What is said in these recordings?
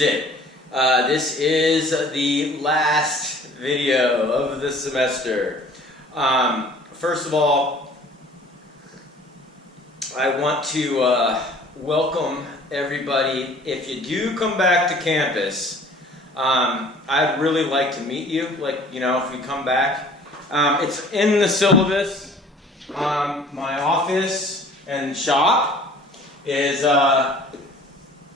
is it. This is the last video of the semester. First of all, I want to welcome everybody. If you do come back to campus, I'd really like to meet you. If you come back. It's in the syllabus. My office and shop is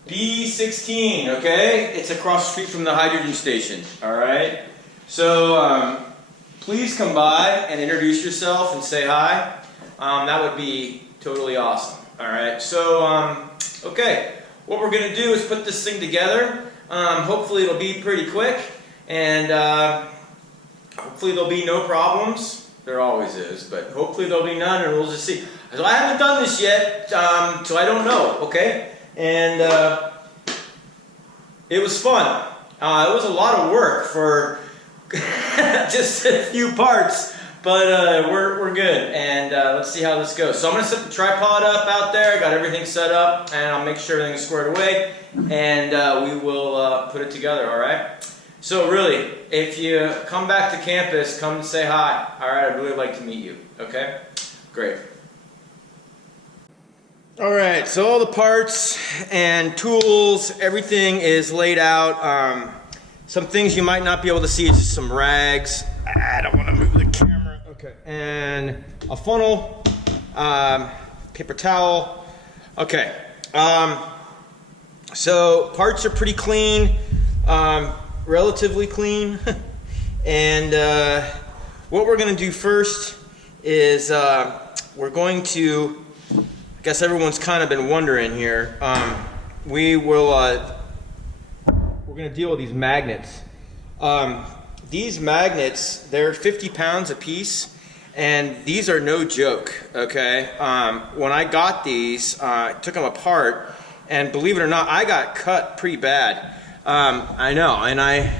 B16, okay? It's across the street from the hydrogen station, alright? So, please come by and introduce yourself and say hi. That would be totally awesome, alright? So, okay, what we're going to do is put this thing together. Hopefully it'll be pretty quick, and hopefully there'll be no problems. There always is, but hopefully there'll be none, and we'll just see. So I haven't done this yet, so I don't know, okay? And it was fun. It was a lot of work for just a few parts, but we're good. And let's see how this goes. So I'm going to set the tripod up out there. Got everything set up, and I'll make sure everything's squared away, and we will put it together, all right? So really, if you come back to campus, come and say hi. All right, I'd really like to meet you, okay? Great. Alright, so all the parts and tools, everything is laid out. Some things you might not be able to see, just some rags. I don't want to move the camera. Okay. And a funnel, paper towel. Okay. So parts are pretty clean, relatively clean. And what we're going to do first is we're going to, I guess everyone's kind of been wondering here. We're going to deal with these magnets. These magnets, they're 50 pounds a piece, and these are no joke, okay? When I got these, I took them apart, and believe it or not, I got cut pretty bad. I know, and I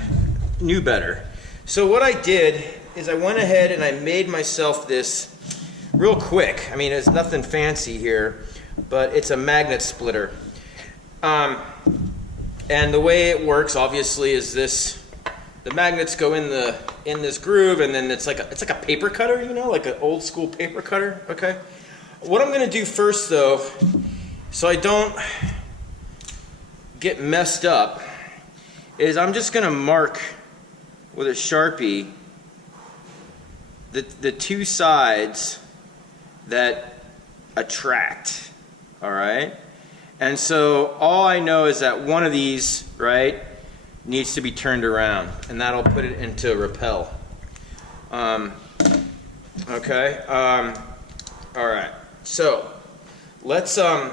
knew better. So what I did is I went ahead and I made myself this real quick. I mean, there's nothing fancy here, but it's a magnet splitter. And the way it works, obviously, is this: the magnets go in this groove, and then it's like a paper cutter, you know, like an old school paper cutter. Okay. What I'm going to do first, though, so I don't get messed up, is I'm just going to mark with a Sharpie the two sides that attract, all right? And so all I know is that one of these, right, needs to be turned around, and that'll put it into repel. Okay, all right, so let's, oh,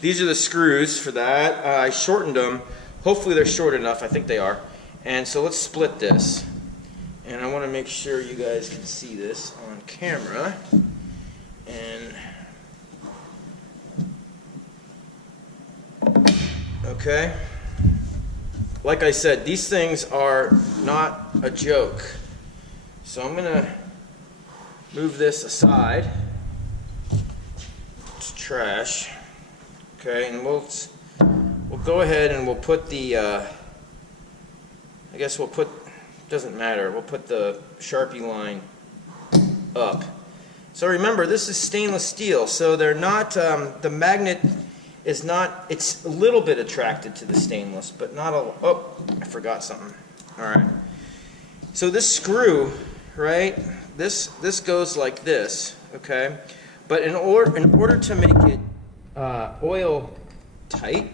these are the screws for that. I shortened them. Hopefully they're short enough. I think they are. And so let's split this. And I want to make sure you guys can see this on camera. And okay. Like I said, these things are not a joke. So I'm going to move this aside. It's trash. Okay, and we'll go ahead and we'll put the I guess we'll put, doesn't matter, we'll put the Sharpie line up. So remember, this is stainless steel, so they're not, the magnet is not, it's a little bit attracted to the stainless, but not a, oh, I forgot something. Alright. So this screw, right, this goes like this, okay? But in order to make it oil tight,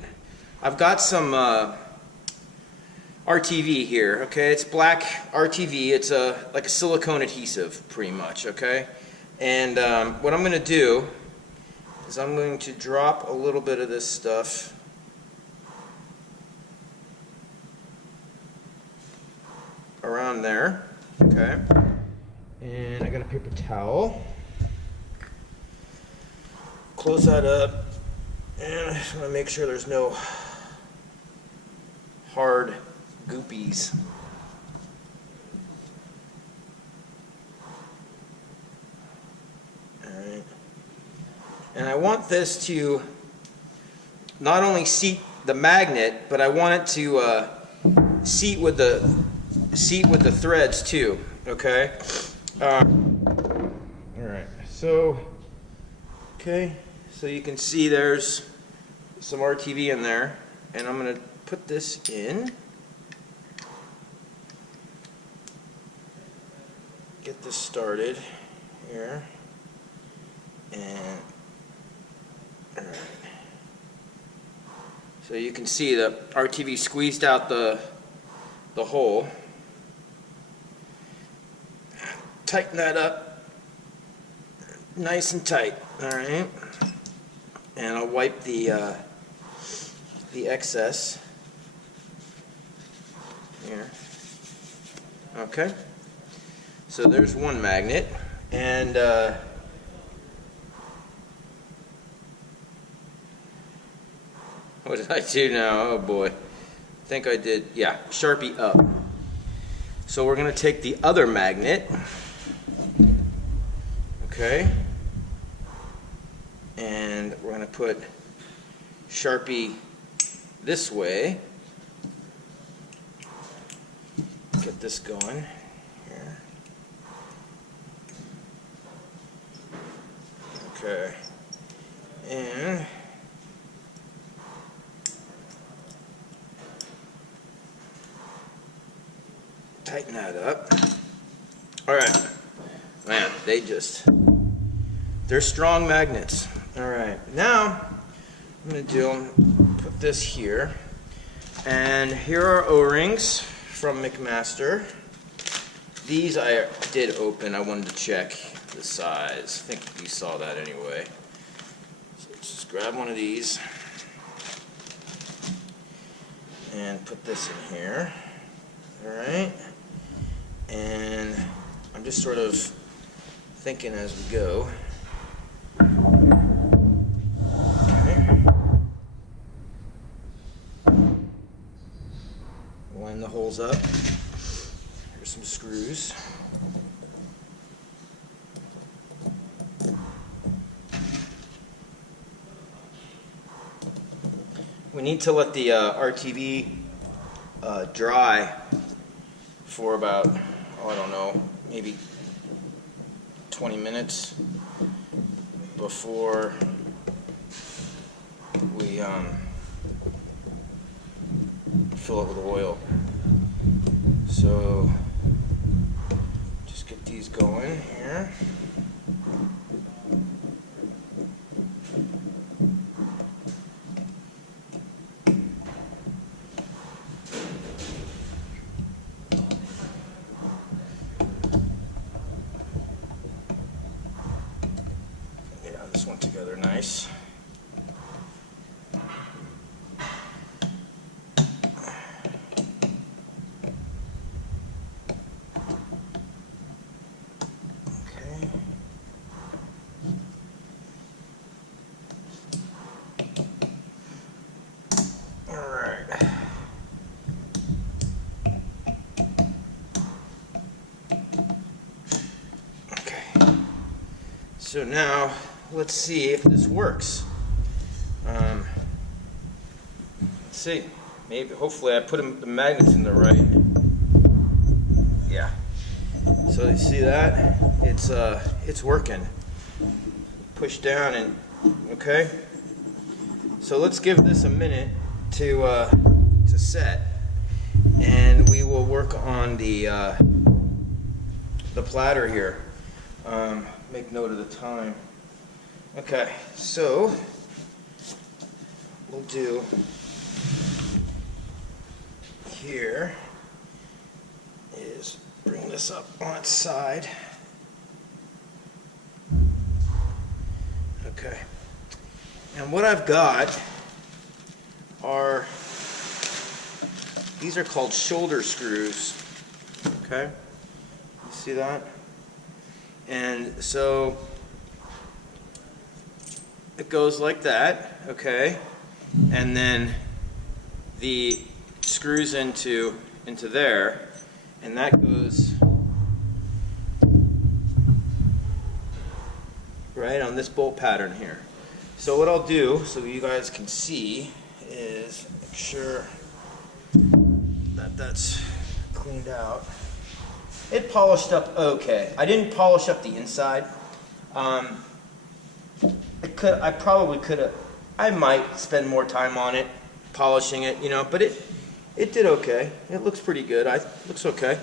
I've got some RTV here, okay? It's black RTV. It's like a silicone adhesive, pretty much, okay? And what I'm going to do is I'm going to drop a little bit of this stuff around there, okay? And I got a paper towel. Close that up, and I just want to make sure there's no hard goopies. Alright. And I want this to not only seat the magnet, but I want it to seat with the threads too. Okay. All right. So so you can see there's some RTV in there, and I'm gonna put this in. Get this started here, and all right. So you can see the RTV squeezed out the hole. Tighten that up nice and tight. All right, and I'll wipe the excess here. Okay. So there's one magnet, and what did I do now? Oh boy. I think I did, yeah, Sharpie up. So we're going to take the other magnet, okay, and we're going to put Sharpie this way. Get this going here. Okay, and tighten that up. All right, man, they're strong magnets. All right, now I'm gonna put this here, and here are O-rings from McMaster. These I did open. I wanted to check the size. I think you saw that anyway. So just grab one of these and put this in here. All right, and I'm just sort of thinking as we go. Okay. Line the holes up. Here's some screws. We need to let the RTV dry for about, I don't know, maybe 20 minutes before we fill it with oil. So just get these going here. This one together nice. Okay. All right. Okay. So now let's see if this works. Let's see. Maybe, hopefully I put the magnets in the right. Yeah. So you see that? It's working. Push down and, okay. So let's give this a minute to set, and we will work on the platter here. Make note of the time. Okay, so we'll do here is bring this up on its side. Okay, and what I've got are, these are called shoulder screws. Okay, you see that? And so it goes like that, okay, and then the screws into there, and that goes right on this bolt pattern here. So what I'll do, so you guys can see, is sure that that's cleaned out. It polished up okay. I didn't polish up the inside. I probably could have. I might spend more time on it, polishing it, you know. But it did okay. It looks pretty good. Looks okay.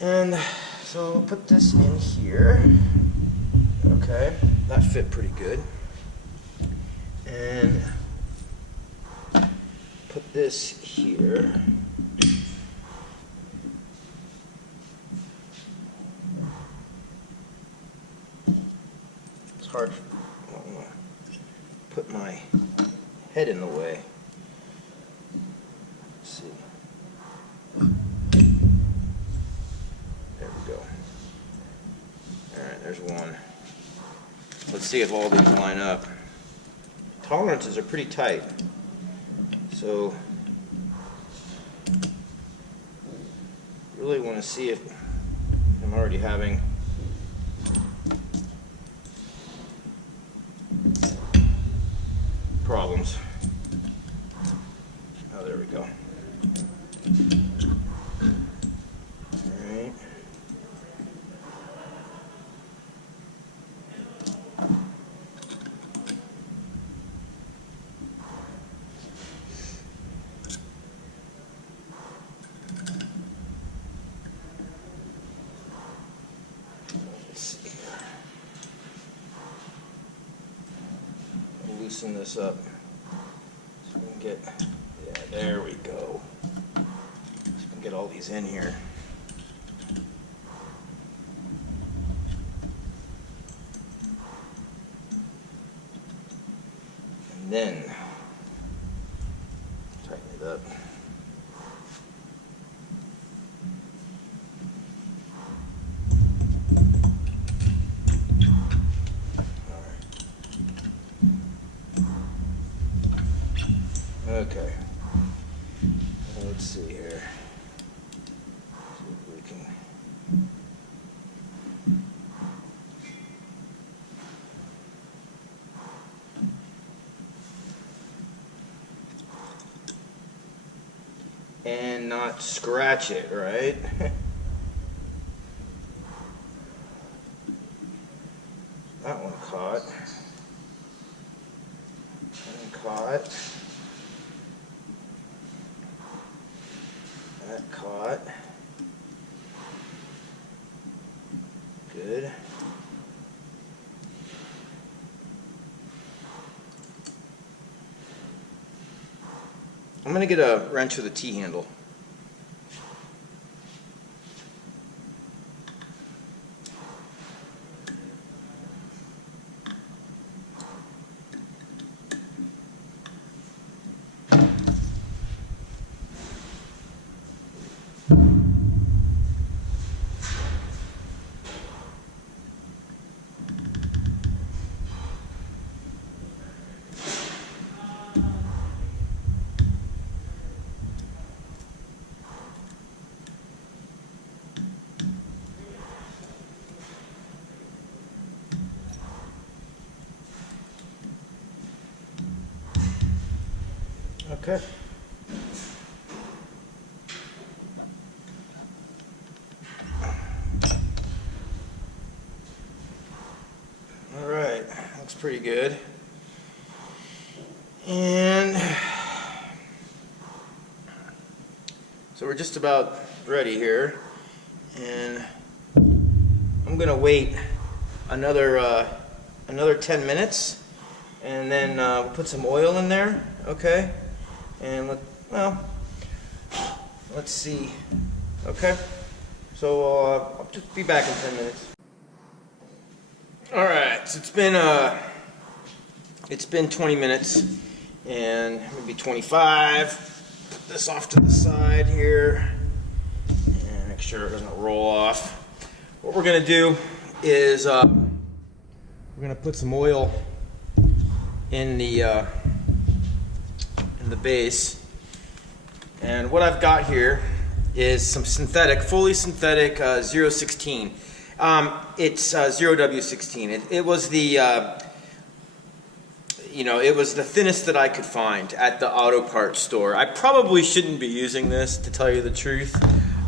And so we'll put this in here. Okay, that fit pretty good. And put this here. It's hard. I don't want to put my head in the way. Let's see. There we go. Alright, there's one. Let's see if all these line up. Tolerances are pretty tight. So, really want to see if I'm already having problems. Oh, there we go. Alright. Loosen this up so we can get, yeah, there we go. So we can get all these in here. And then tighten it up. Okay, let's see here. See if we can. And not scratch it, right? That one caught. That one caught. That caught. Good. I'm going to get a wrench with a T-handle. Okay. All right, looks pretty good. And so we're just about ready here. And I'm gonna wait another 10 minutes, and then we'll put some oil in there. Okay. And let's see. Okay, so I'll just be back in 10 minutes. All right, so it's been 20 minutes and maybe 25. Put this off to the side here and make sure it doesn't roll off. What we're gonna do is we're gonna put some oil in the base, and what I've got here is some synthetic, fully synthetic 016. It's 0W16. It was the you know, it was the thinnest that I could find at the auto parts store. I probably shouldn't be using this, to tell you the truth.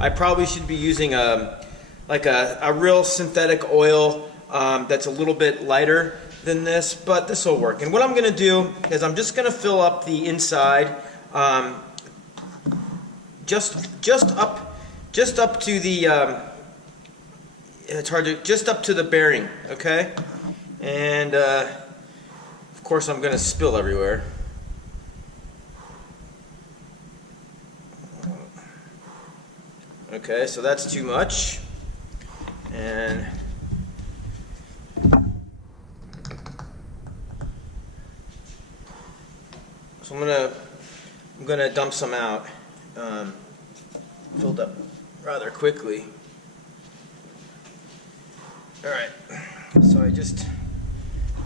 I probably should be using like a real synthetic oil that's a little bit lighter than this, but this will work. And what I'm gonna do is I'm just gonna fill up the inside just up to the it's hard to, just up to the bearing, okay? And of course I'm gonna spill everywhere. Okay, so that's too much. And so I'm gonna dump some out. Filled up rather quickly. All right, so I just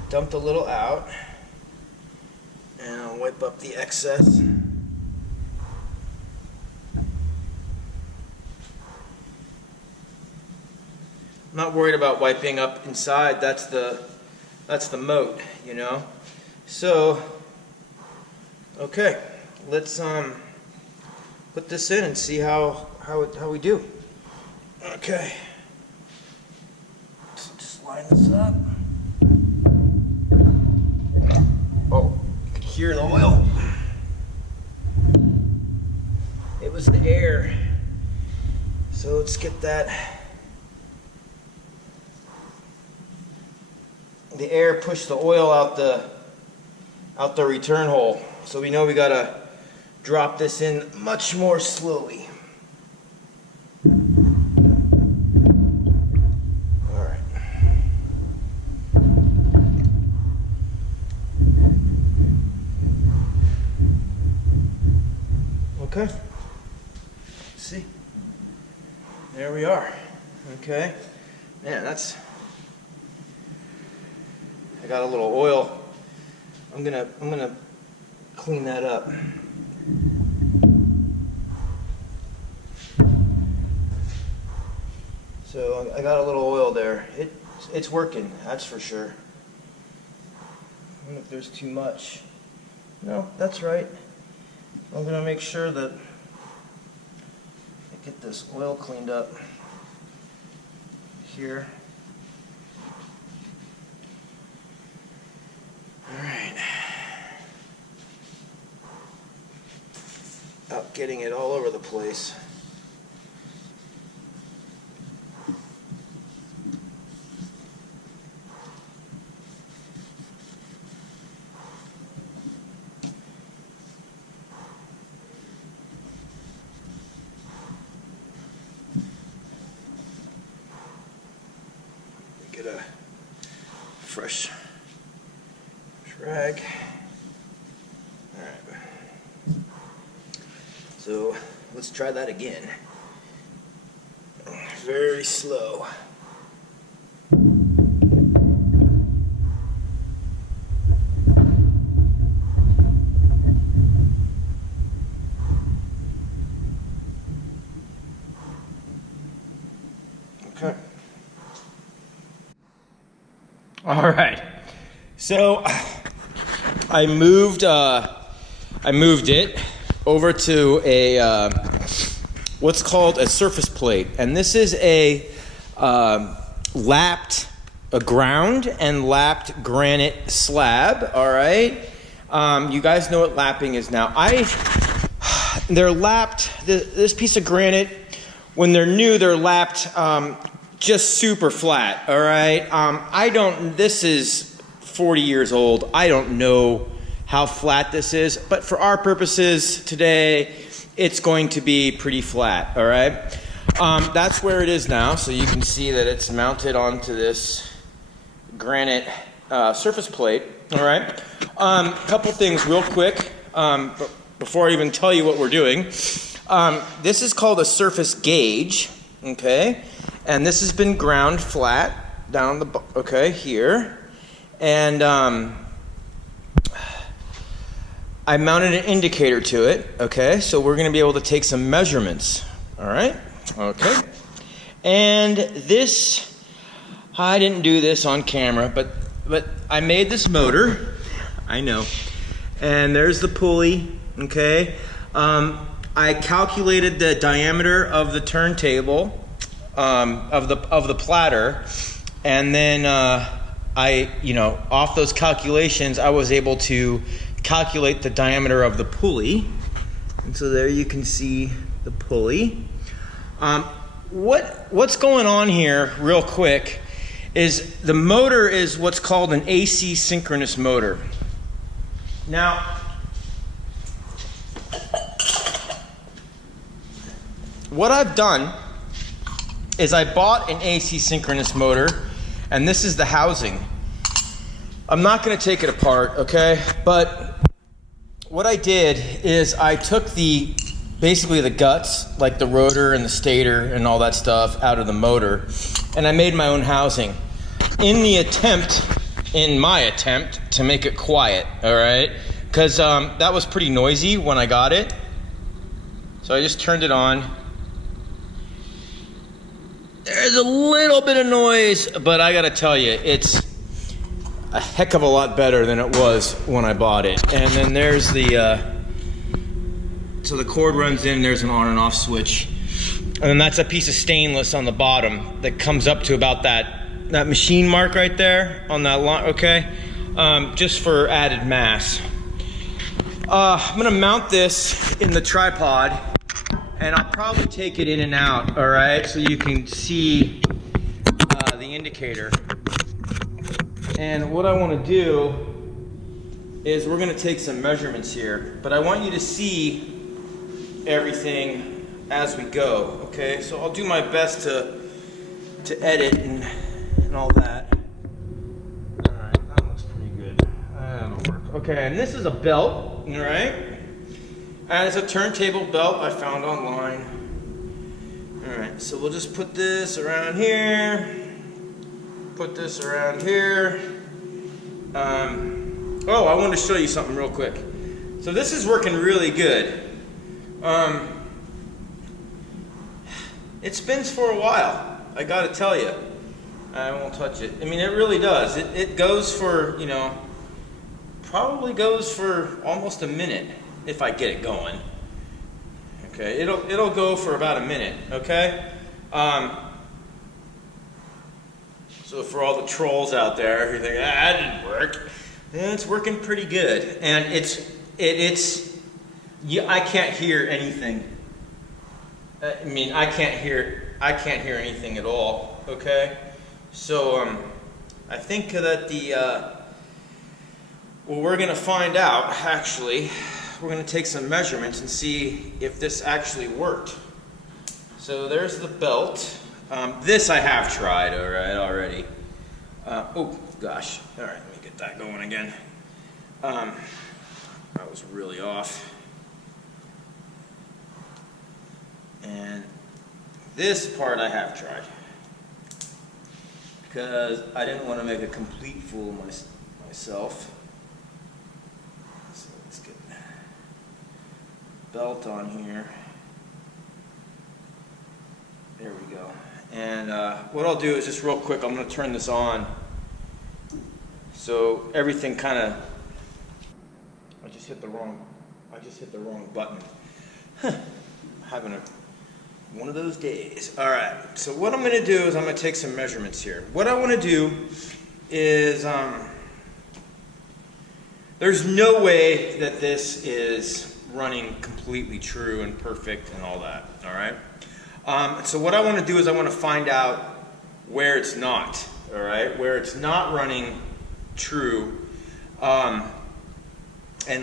dumped a little out, and I'll wipe up the excess. I'm not worried about wiping up inside. That's the moat, you know. So, okay, let's put this in and see how we do. Okay. So just line this up. Oh, you can hear the oil. It was the air. So let's get that. The air pushed the oil out the return hole. So we know we gotta drop this in much more slowly. All right. Okay. Let's see. There we are. Okay. Man, that's. I got a little oil. I'm gonna clean that up. So I got a little oil there. It's working, that's for sure. I wonder if there's too much. No, that's right. I'm gonna make sure that I get this oil cleaned up here. All right. Out getting it all over the place. Get a fresh rag. All right. So let's try that again. Very slow. Okay. All right. So I moved it over to a what's called a surface plate, and this is a ground and lapped granite slab. All right, you guys know what lapping is now. They're lapped. This piece of granite, when they're new, they're lapped just super flat. All right. This is 40 years old. I don't know how flat this is, but for our purposes today, it's going to be pretty flat, all right? That's where it is now, so you can see that it's mounted onto this granite surface plate, all right? Couple things real quick before I even tell you what we're doing. This is called a surface gauge, okay? And this has been ground flat down here. And I mounted an indicator to it, okay? So we're gonna be able to take some measurements, all right? Okay. And this, I didn't do this on camera, but I made this motor. I know. And there's the pulley, okay? I calculated the diameter of the turntable, of the platter, and then off those calculations, I was able to calculate the diameter of the pulley. And so there you can see the pulley. What's going on here, real quick, is the motor is what's called an AC synchronous motor. Now, what I've done is I bought an AC synchronous motor, and this is the housing. I'm not going to take it apart, okay? But what I did is I took basically the guts, like the rotor and the stator and all that stuff, out of the motor, and I made my own housing in my attempt to make it quiet, all right? Because that was pretty noisy when I got it. So I just turned it on. There's a little bit of noise, but I gotta tell you, it's a heck of a lot better than it was when I bought it. And then there's so the cord runs in, there's an on and off switch. And then that's a piece of stainless on the bottom that comes up to about that machine mark right there on that line, okay? Just for added mass. I'm gonna mount this in the tripod, and I'll probably take it in and out, all right? So you can see the indicator. And what I wanna do is we're gonna take some measurements here, but I want you to see everything as we go, okay? So I'll do my best to edit and all that. All right, that looks pretty good. That'll work. Okay, and this is a belt, all right? And it's a turntable belt I found online. All right, so we'll just put this around here. Put this around here. I wanted to show you something real quick. So this is working really good. It spins for a while, I gotta tell you. I won't touch it. I mean, it really does. It goes for, probably goes for almost a minute if I get it going. Okay, it'll go for about a minute, okay? So for all the trolls out there who think, that didn't work, it's working pretty good. And I can't hear anything. I mean, I can't hear anything at all, okay? So I think that we're going to find out, actually. We're going to take some measurements and see if this actually worked. So there's the belt. This I have tried, all right, already. Oh, gosh. All right, let me get that going again. That was really off. And this part I have tried, because I didn't want to make a complete fool of myself. So let's get the belt on here. There we go. And what I'll do is just real quick, I'm going to turn this on. So everything kind of, I just hit the wrong button. Having one of those days. All right, so what I'm going to do is I'm going to take some measurements here. What I want to do is, there's no way that this is running completely true and perfect and all that, all right? So what I want to do is I want to find out where it's not, all right? Where it's not running true and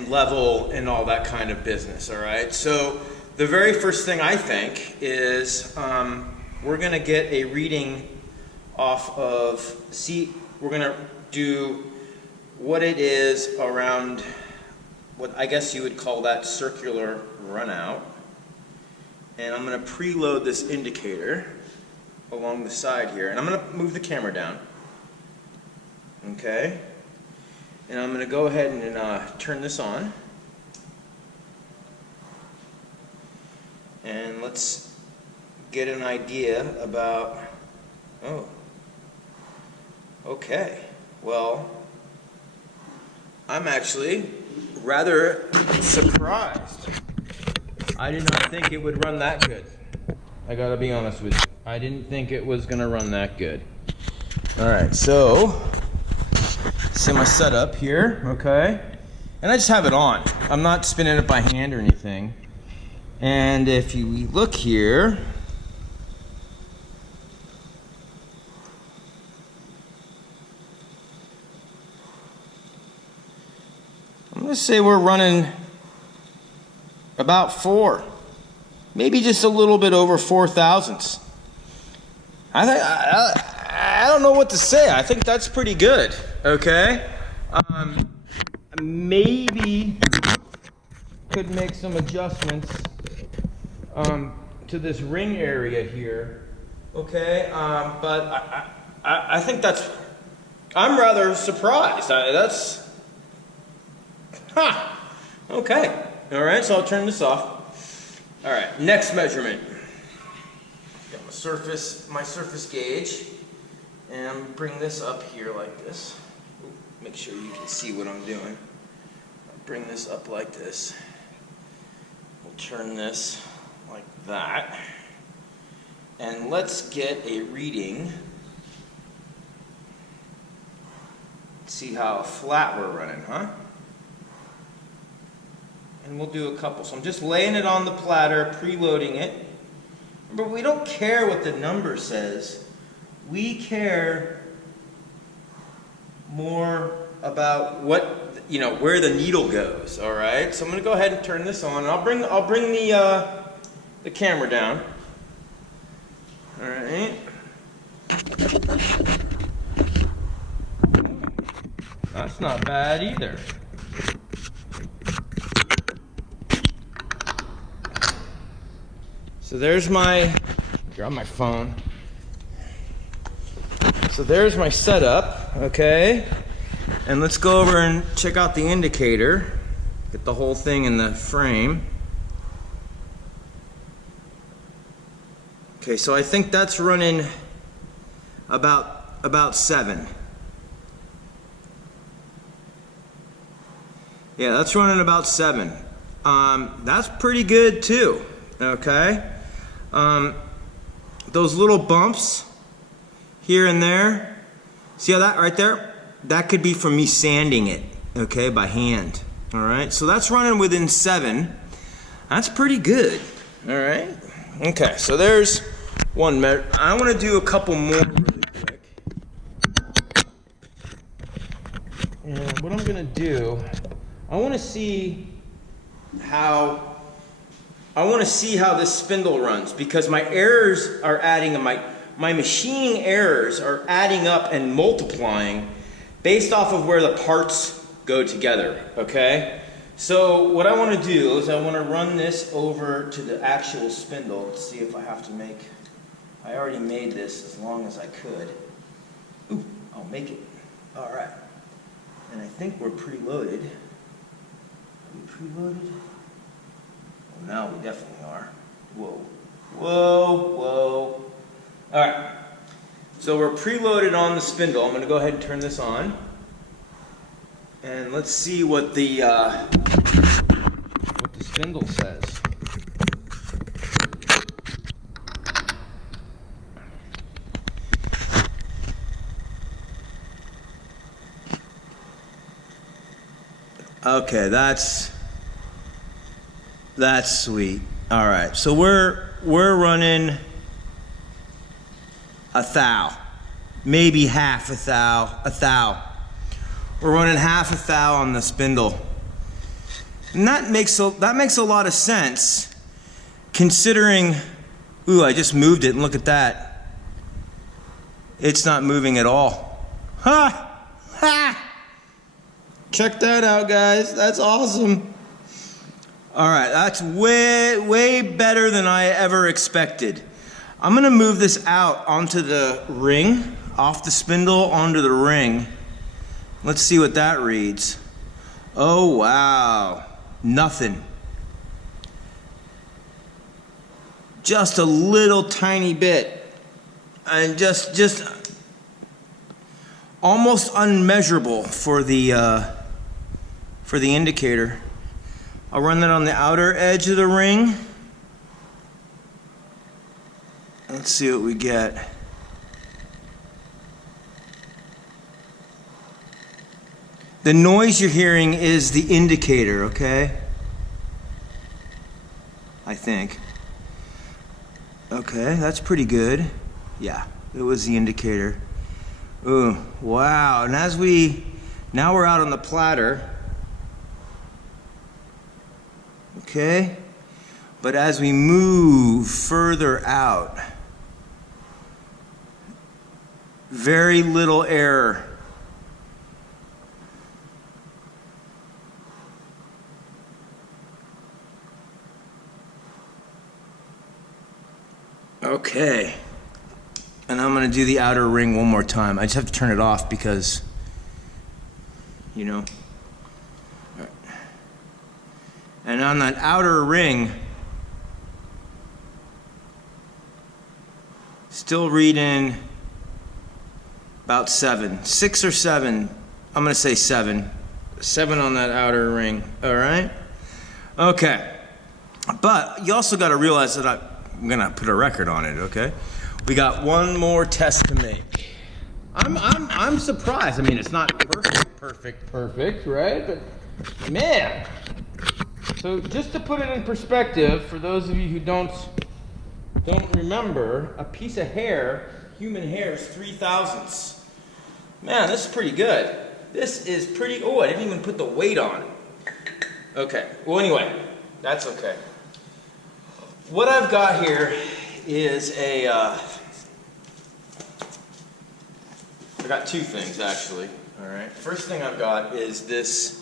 level and all that kind of business, all right? So the very first thing I think is we're going to get a reading off of, we're going to do what it is around what I guess you would call that circular runout. And I'm going to preload this indicator along the side here. And I'm going to move the camera down. Okay. And I'm going to go ahead and turn this on. And let's get an idea about, oh, okay, well, I'm actually rather surprised. I did not think it would run that good. I gotta be honest with you. I didn't think it was gonna run that good. All right, so see my setup here, okay? And I just have it on. I'm not spinning it by hand or anything. And if you look here, I'm gonna say we're running about 4, maybe just a little bit over 4 thousandths. I don't know what to say. I think that's pretty good, okay? Maybe could make some adjustments to this ring area here, okay? But I think that's, I'm rather surprised. Okay. All right, so I'll turn this off. All right, next measurement. Got my surface gauge, and I'm gonna bring this up here like this. Ooh, make sure you can see what I'm doing. I'll bring this up like this. We'll turn this like that. And let's get a reading. See how flat we're running, huh? And we'll do a couple. So I'm just laying it on the platter, preloading it. But we don't care what the number says. We care more about what, you know, where the needle goes. All right. So I'm going to go ahead and turn this on. And I'll bring the camera down. All right. That's not bad either. So there's grab my phone. So there's my setup, okay? And let's go over and check out the indicator. Get the whole thing in the frame. Okay, so I think that's running about 7. Yeah, that's running about 7. That's pretty good too, okay? Those little bumps here and there, see how that right there? That could be from me sanding it, okay, by hand. All right, so that's running within 7. That's pretty good. All right. Okay, so there's one measure. I want to do a couple more really quick. And what I'm gonna do, I want to see how this spindle runs, because my errors are adding, my machining errors are adding up and multiplying based off of where the parts go together, okay? So what I want to do is I want to run this over to the actual spindle to see if I have to make, I already made this as long as I could. Ooh, I'll make it. All right. And I think we're preloaded. Are we preloaded? Now we definitely are. Whoa. Whoa, whoa. All right. So we're preloaded on the spindle. I'm going to go ahead and turn this on. And let's see what the spindle says. Okay, that's sweet. All right, so we're running a thou, maybe half a thou. We're running half a thou on the spindle, and that makes a lot of sense, considering. Ooh, I just moved it, and look at that. It's not moving at all. Ha! Ha! Check that out, guys. That's awesome. All right, that's way better than I ever expected. I'm gonna move this out onto the ring, off the spindle onto the ring. Let's see what that reads. Oh, wow, nothing. Just a little tiny bit, and just almost unmeasurable for the for the indicator. I'll run that on the outer edge of the ring. Let's see what we get. The noise you're hearing is the indicator, okay? I think. Okay, that's pretty good. Yeah, it was the indicator. Ooh, wow. And now we're out on the platter. Okay? But as we move further out, very little error. Okay, and I'm going to do the outer ring one more time. I just have to turn it off because, you know. All right. And on that outer ring, still reading about 7, 6 or 7. I'm going to say 7. 7 on that outer ring, all right? Okay, but you also got to realize that I'm gonna put a record on it, okay? We got one more test to make. I'm surprised. I mean, it's not perfect, right? But man. So just to put it in perspective, for those of you who don't remember, a piece of hair, human hair, is 3 thousandths. Man, this is pretty good. This is pretty. Oh, I didn't even put the weight on it. Okay. Well, anyway, that's okay. What I've got here is I got 2 things actually. All right. First thing I've got is this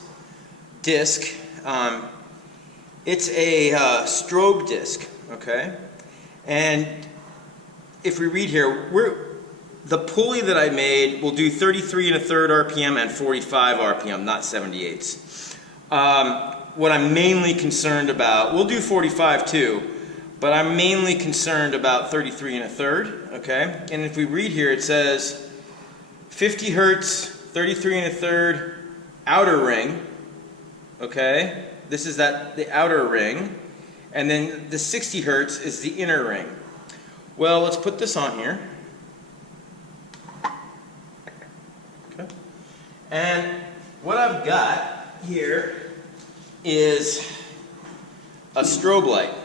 disc. It's a strobe disc. Okay. And if we read here, the pulley that I made will do 33 1/3 RPM and 45 RPM, not 78s. What I'm mainly concerned about, we'll do 45 too. But I'm mainly concerned about 33 1/3, okay? And if we read here, it says 50 hertz, 33 1/3, outer ring, okay? This is the outer ring. And then the 60 hertz is the inner ring. Well, let's put this on here. Okay. And what I've got here is a strobe light.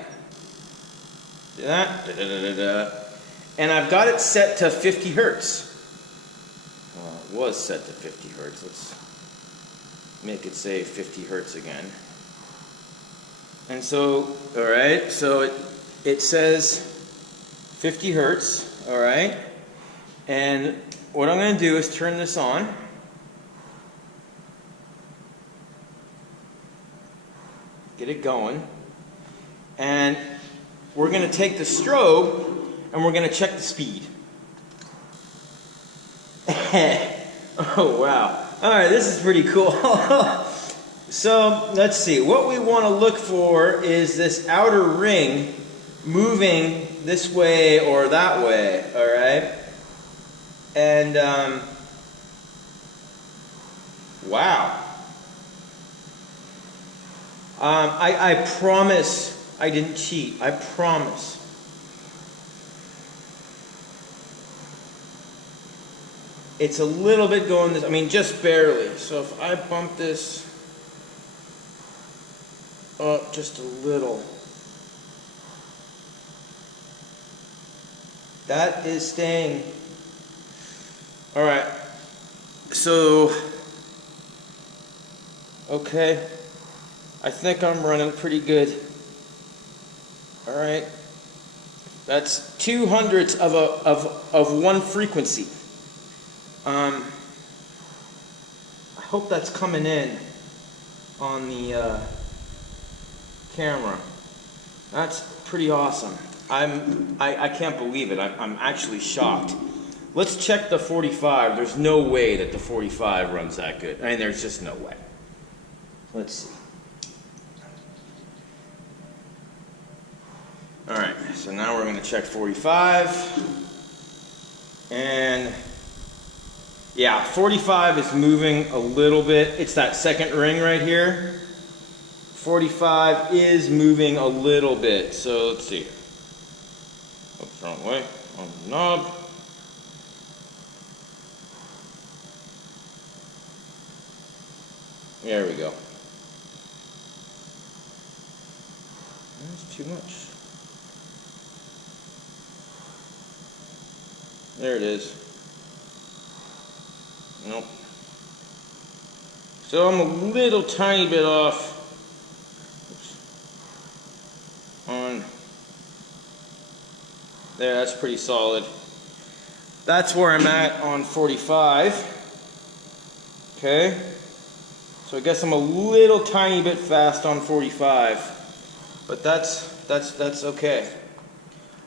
And I've got it set to 50 hertz. Well, it was set to 50 hertz. Let's make it say 50 hertz again. And so, all right, so it says 50 hertz, all right? And what I'm going to do is turn this on. Get it going. And we're going to take the strobe and we're going to check the speed. Oh, wow. All right, this is pretty cool. So let's see. What we want to look for is this outer ring moving this way or that way, all right? And, wow. I promise I didn't cheat. I promise. It's a little bit going this, I mean, just barely. So if I bump this up just a little, that is staying. All right. So, okay. I think I'm running pretty good. All right, that's 2/100 of one frequency. I hope that's coming in on the camera. That's pretty awesome. I can't believe it. I'm actually shocked. Let's check the 45. There's no way that the 45 runs that good. I mean, there's just no way. Let's see. All right, so now we're going to check 45, and Yeah, 45 is moving a little bit. It's that second ring right here. 45 is moving a little bit. So let's see. Up front way on the knob. There we go. That's too much. There it is. Nope. So I'm a little tiny bit off on there. That's pretty solid. That's where I'm at on 45. Okay. So I guess I'm a little tiny bit fast on 45, but that's okay.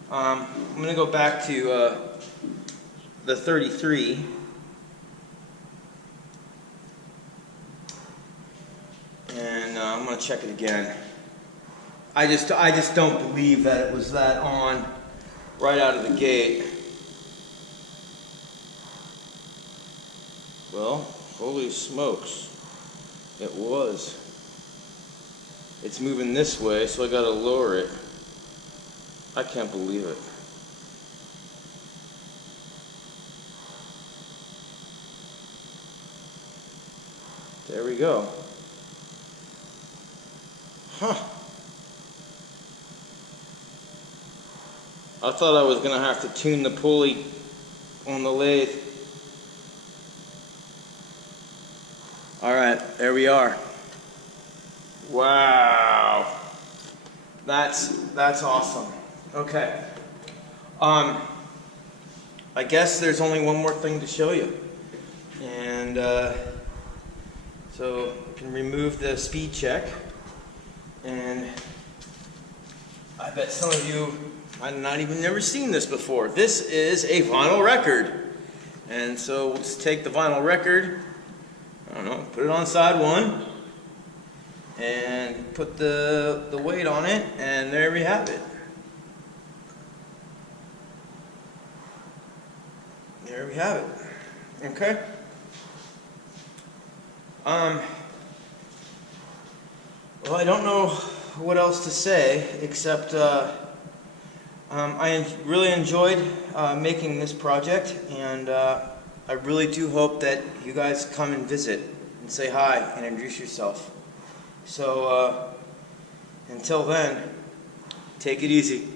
I'm gonna go back to the 33. And I'm gonna check it again. I just don't believe that it was that on right out of the gate. Well, holy smokes. It was. It's moving this way, so I gotta lower it. I can't believe it. There we go. Huh. I thought I was gonna have to tune the pulley on the lathe. All right, there we are. Wow, that's awesome. Okay, I guess there's only one more thing to show you, and so you can remove the speed check, and I bet some of you might not even never seen this before. This is a vinyl record, and so we'll just take the vinyl record. I don't know, put it on side one and put the weight on it, and there we have it. There we have it. Okay. Well, I don't know what else to say except I really enjoyed making this project, and I really do hope that you guys come and visit and say hi and introduce yourself. So until then, take it easy.